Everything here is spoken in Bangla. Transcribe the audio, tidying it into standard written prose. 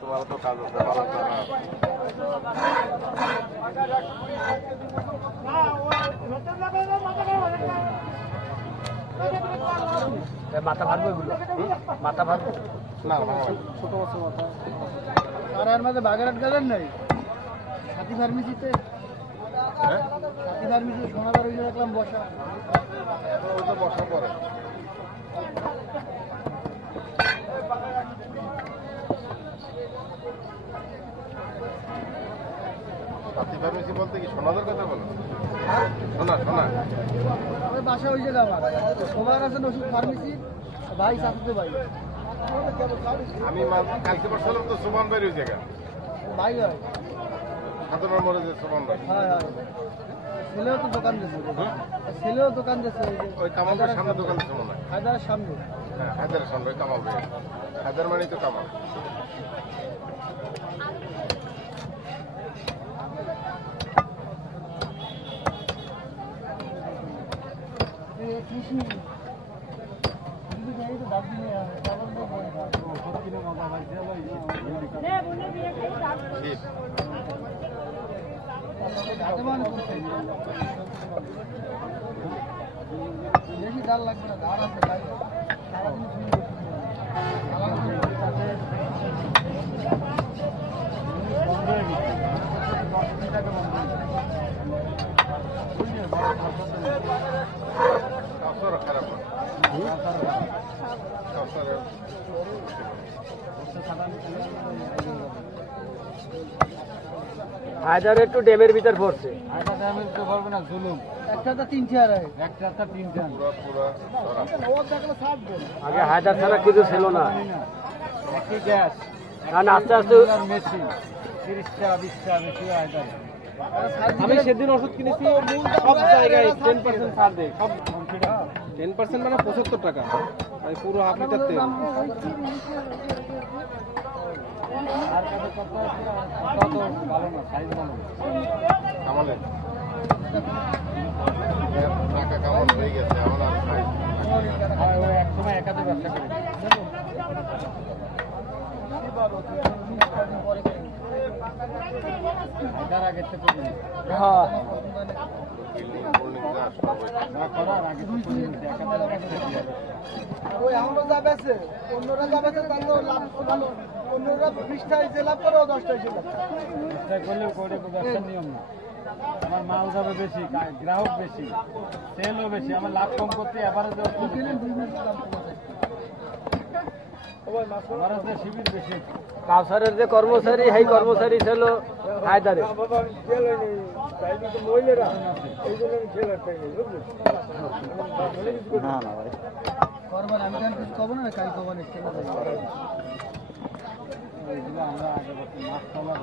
তোমার তো কাজ আছে মাথা ভারবো এগুলো মাথা ভারবো না ছোট মাছ মাথা আর এর মধ্যে বাগেরহাট গেলেন নাই হাতি ফার্মেসিতে হাতি ফার্মেসি সোনাদার ওই রাখলাম বসা ওই তো বসার পরে হাতি ফার্মেসি বলতে কি সোনাদের কথা বলো সোনা সোনা ওই বাসা ওই জায়গা আমার সবার আছেন ওষুধ ফার্মেসি ভাই সাথে ভাই আমি কালকে বলছিলাম তো সুমন ভাই ওই জায়গা ভাই হয় সাধারণ মরে যে সুমন ভাই হ্যাঁ হ্যাঁ ছেলেও তো দোকান দিয়েছে ছেলেও দোকান দিয়েছে ওই কামালদের সামনে দোকান দিচ্ছে মনে হয় হায়দারের সামনে হ্যাঁ হায়দারের সামনে ওই কামাল ভাই হায়দার মানে তো কামাল বেশি ডাল লাগবে না ধার আছে খারাপ হায়দার একটু ড্যামের ভিতর পড়ছে হায়দার ড্যামের ভিতর পড়বে না জুলুম একটা তিন চেয়ার একটা তিন চেয়ার আগে হায়দার ছাড়া কিছু ছিল না একই গ্যাস কারণ আস্তে আস্তে মেশিন 30টা 20টা বেশি হায়দার আমি সেদিন ওষুধ কিনেছি সব জায়গায় 10% ছাড় দেয় সব 10% মানে 75 টাকা আর পুরো হাফ লিটার তেল আর কত ভালো না সাইজ ভালো কামালের টাকা কামাল হয়ে গেছে আমার আর সাইজ ওই এক সময় একাতে ব্যবসা করে হায়দার আগে থেকে হ্যাঁ ওই আমরা যা বেছে অন্যরা যা বেছে তাহলে লাভ ভালো অন্যরা 20টায় যে লাভ করে 10টায় যে লাভ করলে করে ব্যবসার নিয়ম না আমার মাল যাবে বেশি গ্রাহক বেশি সেলও বেশি আমার লাভ কম করতে এবারে শিবির বেশি কাউসারের যে কর্মচারী সেই কর্মচারী ছিল হায়দারে না না ভাই করবেন আমি কেন কিছু কব না কাই কব না আমরা আগে মাছ খাবার